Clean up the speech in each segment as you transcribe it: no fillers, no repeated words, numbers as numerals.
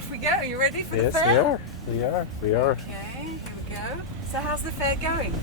Off we go. Are you ready for the Yes, fair? we are. Okay, here we go. So how's the fair going?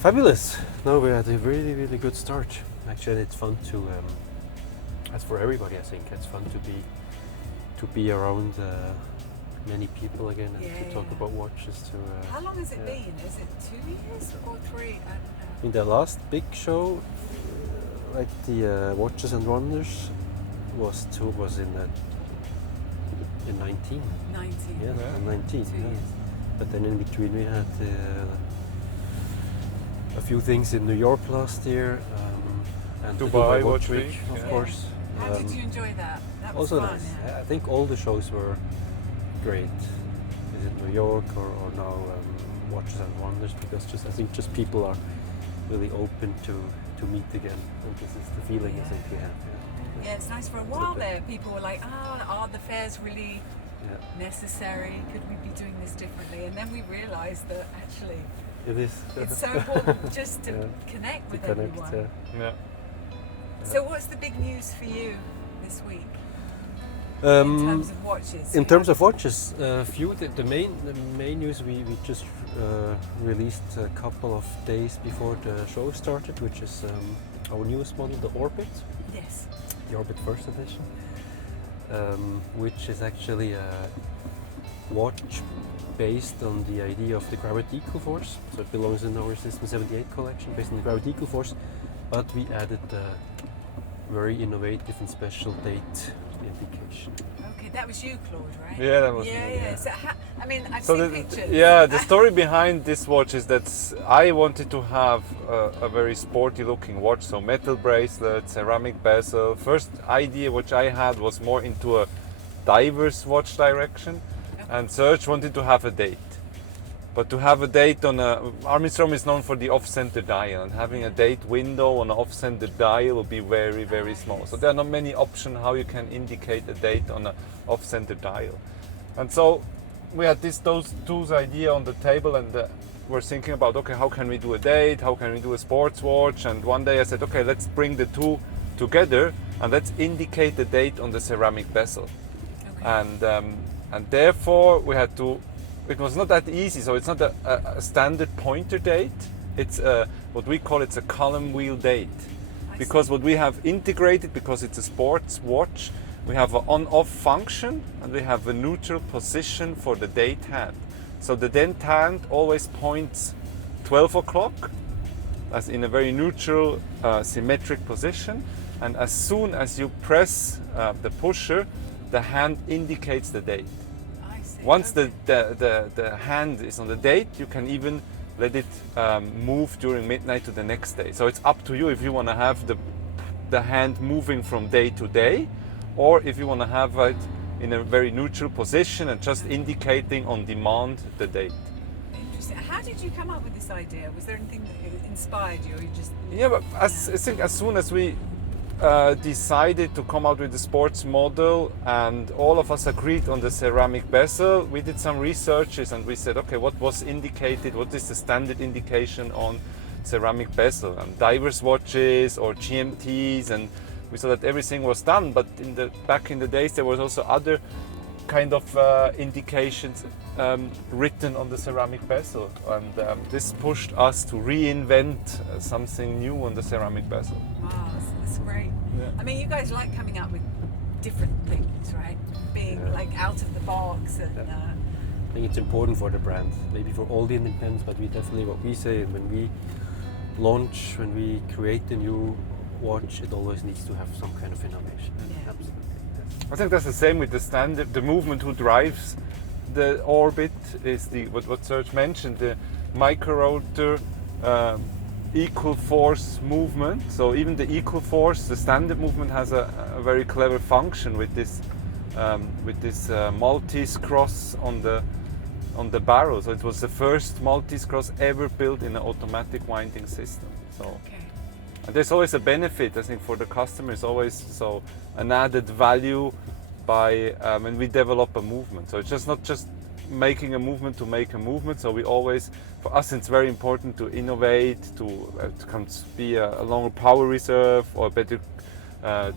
Fabulous. No, we had a really good start. Actually, it's fun to, as for everybody, I think it's fun to be around many people again and to talk about watches. How long has it been? Is it 2 years or 3? I don't know. In the last big show, like the Watches and Wonders, was in 19. 19. Yeah, 19. Yeah. But then in between we had a few things in New York last year, and the Dubai Watch Watch Week, Week, of yeah. course. How did you enjoy that? That was Also fun. nice. Yeah. I think all the shows were great. Is it New York or now Watches and Wonders? Because I think people are really open to meet again, and this is the feeling I think we have. Yeah, it's nice. For a while there, people were like, are the fairs really necessary? Could we be doing this differently? And then we realised that actually It is. it's so important just to connect with everyone. Yeah. So what's the big news for you this week in terms of watches? In terms of watches, the main news we just released a couple of days before the show started, which is our newest model, the Orbit. Yes. The Orbit First Edition, which is actually a watch based on the idea of the gravity equal force. So it belongs in our System 78 collection, based on the gravity equal force, but we added a very innovative and special date indication. Okay, that was you, Claude, right? Yeah, that was me. Yeah. So, I've So seen pictures. the story behind this watch is that I wanted to have a very sporty looking watch, so metal bracelet, ceramic bezel. First idea which I had was more into a diver's watch direction, and Serge wanted to have a date. But to have a date on Armin Strom is known for the off-center dial, and having a date window on an off-center dial will be very small. So there are not many options how you can indicate a date on an off-center dial. And so we had those idea on the table, and we're thinking about, okay, how can we do a date? How can we do a sports watch? And one day I said, okay, let's bring the two together and let's indicate the date on the ceramic bezel. Okay. And therefore we had to. It was not that easy, so it's not a standard pointer date. It's what we call it's a column wheel date, because what we have integrated, because it's a sports watch, we have an on-off function and we have a neutral position for the date hand. So the date hand always points 12 o'clock, as in a very neutral, symmetric position. And as soon as you press the pusher, the hand indicates the date. Once the hand is on the date, you can even let it move during midnight to the next day. So it's up to you if you want to have the hand moving from day to day, or if you want to have it in a very neutral position and just indicating on demand the date. Interesting. How did you come up with this idea? Was there anything that inspired you, or you just? Yeah, but I think as soon as we decided to come out with the sports model and all of us agreed on the ceramic bezel, we did some researches and we said, okay, what was indicated, what is the standard indication on ceramic bezel, and divers watches or GMTs, and we saw that everything was done, but back in the days there was also other kind of indications written on the ceramic bezel, and this pushed us to reinvent something new on the ceramic bezel. Wow, that's great. Yeah. I mean, you guys like coming up with different things, right? Being like out of the box and. I think it's important for the brand, maybe for all the independents, but we definitely, what we say, when we launch, when we create a new watch, it always needs to have some kind of innovation. Yeah. Absolutely. I think that's the same with the standard. The movement who drives the Orbit is what Serge mentioned, the micro rotor equal force movement. So even the equal force, the standard movement, has a very clever function with this Maltese cross on the barrel. So it was the first Maltese cross ever built in an automatic winding system. So. Okay. And there's always a benefit, I think, for the customer. Is always an added value by when we develop a movement. So it's not just making a movement to make a movement. So we always, for us, it's very important to innovate, to be a longer power reserve or better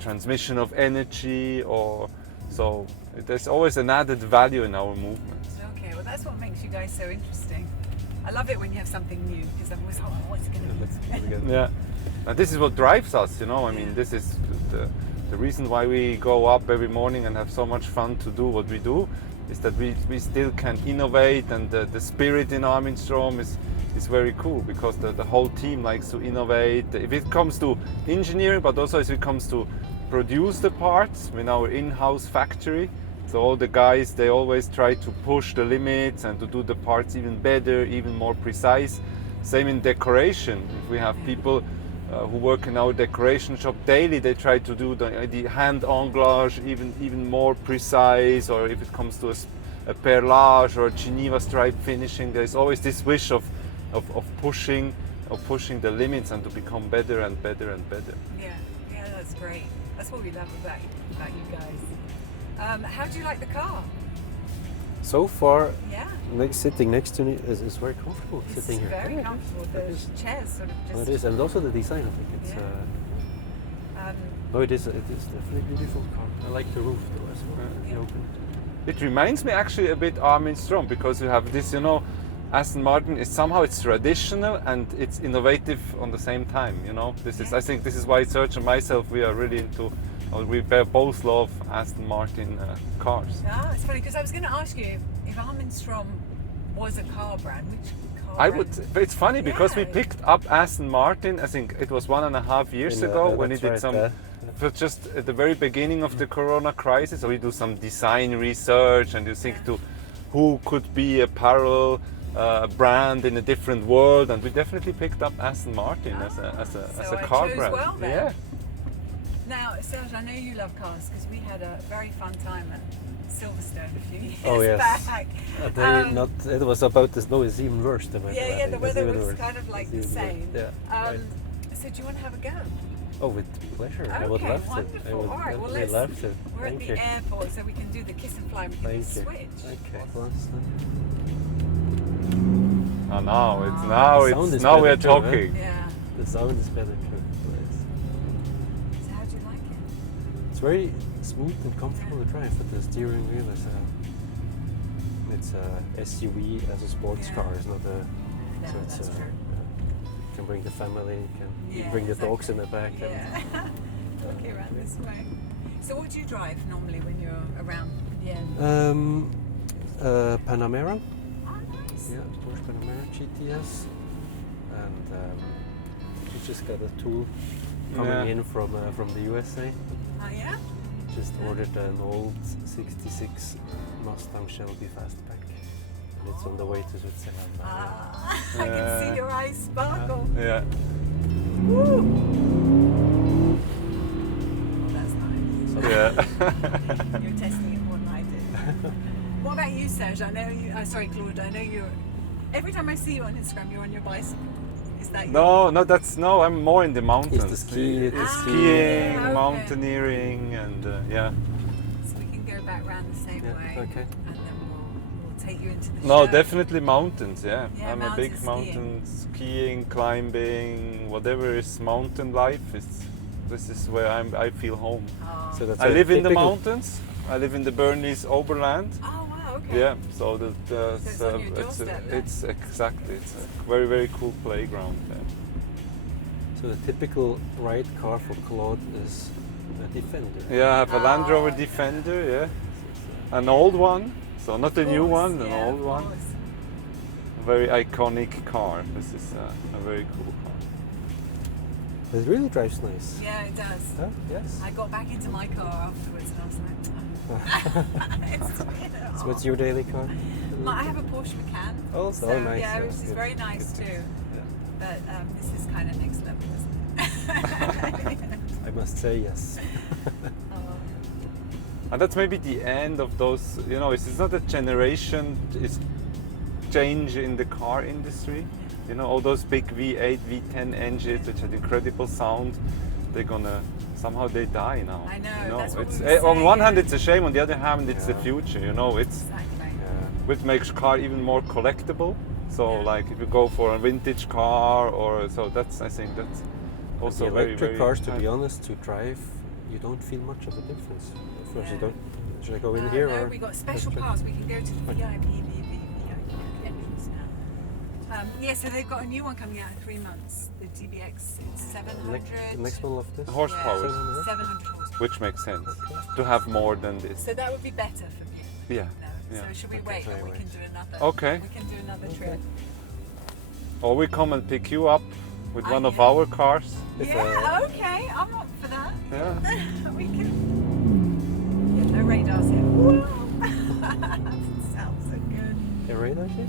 transmission of energy, or So there's always an added value in our movements. Okay, well that's what makes you guys so interesting. I love it when you have something new because I'm always, oh, what's it going to be? Yeah, and this is what drives us, you know. I mean, this is the reason why we go up every morning and have so much fun to do what we do, is that we still can innovate, and the spirit in Armin Strom is very cool, because the whole team likes to innovate. If it comes to engineering, but also if it comes to produce the parts in our in-house factory. So all the guys, they always try to push the limits and to do the parts even better, even more precise. Same in decoration. If we have people who work in our decoration shop daily, they try to do the hand anglage even more precise, or if it comes to a perlage or a Geneva stripe finishing, there's always this wish of pushing the limits and to become better and better and better. Yeah, that's great. That's what we love about you guys. How do you like the car? So far, Yeah, sitting next to me is very comfortable. it's sitting here. very Yeah, comfortable. it The is. chairs sort of Oh, just. it is, and also the design. I think it's. Yeah. No, it is definitely a beautiful car. I like the roof though as well. Yeah. If you open it. It reminds me actually a bit Armin Strom, because you have this, you know, Aston Martin is somehow it's traditional and it's innovative on the same time. You know, I think this is why Serge and myself, we are really into. We both love Aston Martin cars. Ah, it's funny because I was going to ask you if Armin Strom was a car brand, which car I brand? would. But it's funny because we Yeah. picked up Aston Martin. I think it was 1.5 years ago when he that's did right, some. It was just at the very beginning of the Corona crisis. So we do some design research, and you think to who could be a parallel brand in a different world, and we definitely picked up Aston Martin as so a I car chose brand. well then. Yeah. Now, Serge, I know you love cars because we had a very fun time at Silverstone a few years Oh, yes. back. It was about the snow. It's even worse. The weather. I Yeah, think. the It's weather even was worse. kind of like It's the even worse. same. Yeah. Right. So do you want to have a go? Oh, with pleasure. I would Okay, love to. I wonderful. would All right, well, definitely love to. We're at Thank the you. airport, so we can do the kiss and fly. We can Thank you. switch. Okay. Close. Oh, now it's The sound is now we're better too, huh? talking. Yeah. The sound is better too. So how do you like it? It's very smooth and comfortable to drive, but the steering wheel is it's a SUV as a sports Yeah. car. It's not a. No, so it's that's true. You can bring the family. You can bring the exactly. dogs in the back. Yeah. Okay, around this way. So what do you drive normally when you're around the end? Panamera. Oh, nice. Yeah, Porsche Panamera GTS, and we just got a tool coming in from the USA. Oh, yeah? Just ordered an old '66 Mustang Shelby Fastback, and it's on the way to Switzerland now. Ah, I can see your eyes sparkle. Yeah. Woo! That's nice. Yeah. You're testing it more than I did. What about you, Serge? I know you. Sorry, Claude. I know you're. Every time I see you on Instagram, you're on your bicycle. Is that you? No. I'm more in the mountains. It's the ski. It's Ah, skiing, okay. mountaineering, and yeah. So we can go back round the same Yeah, way. okay. And then we'll take you into the No, show. definitely mountains. Yeah, Yeah, I'm a big mountain mountain skiing, climbing, whatever is mountain life. This is where I feel home. Oh. So that's I a live in the typical- mountains. I live in the Bernese Oberland. Oh, wow, okay. Yeah, so it's on your doorstep then? it's exactly it's a very, very cool playground there. So the typical ride car for Claude is a Defender. Yeah, I have a Land Rover Oh, Defender. Yeah, an old one, so not a Of new course, one, an yeah, old of one. course. A very iconic car. This is a very cool car. But it really drives nice. Yeah, it does. Huh? Yes. I got back into my car afterwards and I was like, it's, So what's your daily car? I have a Porsche Macan. Also, so, nice. Yeah, which is good, very nice good, too. Yeah. But this is kind of next level, isn't it? I must say yes. And that's maybe the end of those. You know, it's not a generation. It's change in the car industry. You know, all those big V8, V10 engines which had incredible sound, they're gonna somehow they die now. I know, You know, that's what it's we were on one saying, hand yeah. it's a shame. On the other hand, it's the Yeah. future. You know, it's Exactly. Yeah. which makes car even more collectible. So Yeah. like if you go for a vintage car or so, that's I think that's also the very electric very cars, to nice. be honest, to drive, you don't feel much of a difference. At first, you Yeah. don't. Should I go in here no, or? we got a special pass. We can go to the VIP entrance now. Yeah, so they've got a new one coming out in 3 months. The DBX, it's 700. Next one of this. Horsepower. 700 horsepower. Which makes sense to have more than this. So that would be better for me. Yeah. No. Yeah. So should we wait and we can do another? Okay. We can do another trip. Or we come and pick you up with one of yeah. our cars. Yeah, okay, I'm up for that. Yeah. We can. Yeah, no radars here. Whoa. Sounds so good. A radar here?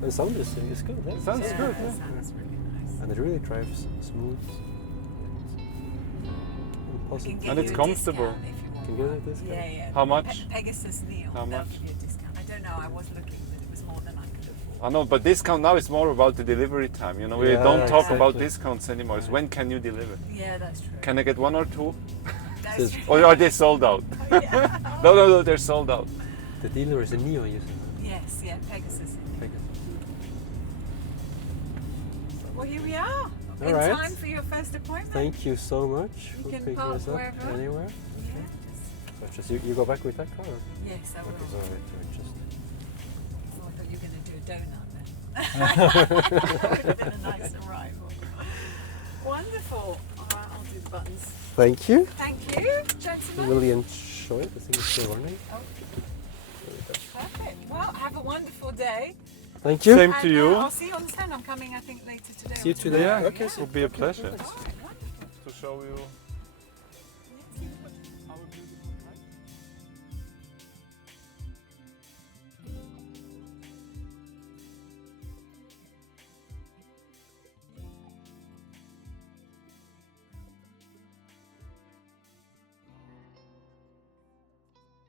The sound is good. Yeah? It sounds Yeah, good. it sounds really nice. And it really drives smooth. We can give And it's you a comfortable. discount if you want. Can you get a discount? Yeah, yeah. How much? Pegasus Neil. How They'll much? give you a discount. I don't know. I was looking, but it was more than I could afford. I know, but discount now is more about the delivery time. You know, we Yeah, don't talk about exactly. discounts anymore. It's when can you deliver? Yeah, that's true. Can I get 1 or 2? That's Says- true. Or are they sold out? Yeah. No, they're sold out. The dealer is a Neo, you said. Yes, yeah, Pegasus. Pegasus. Well, here we are. All In right. time for your first appointment. Thank you so much You for can picking park us up wherever. anywhere. Yeah, So just you go back with that car? Or? yes, I will. Okay, so just Oh, I thought you were going to do a donut then. That would have been a nice arrival. Wonderful. All right, I'll do the buttons. thank you. Thank you, gentlemen. Really enjoy it. I think it's still running. Oh, perfect. Well, have a wonderful day. Thank you. Same to And, you. I'll see you on the stand. I'm coming, I think, later today. See you or tomorrow. today. Yeah, Okay, it would be a pleasure All right, wonderful. to show you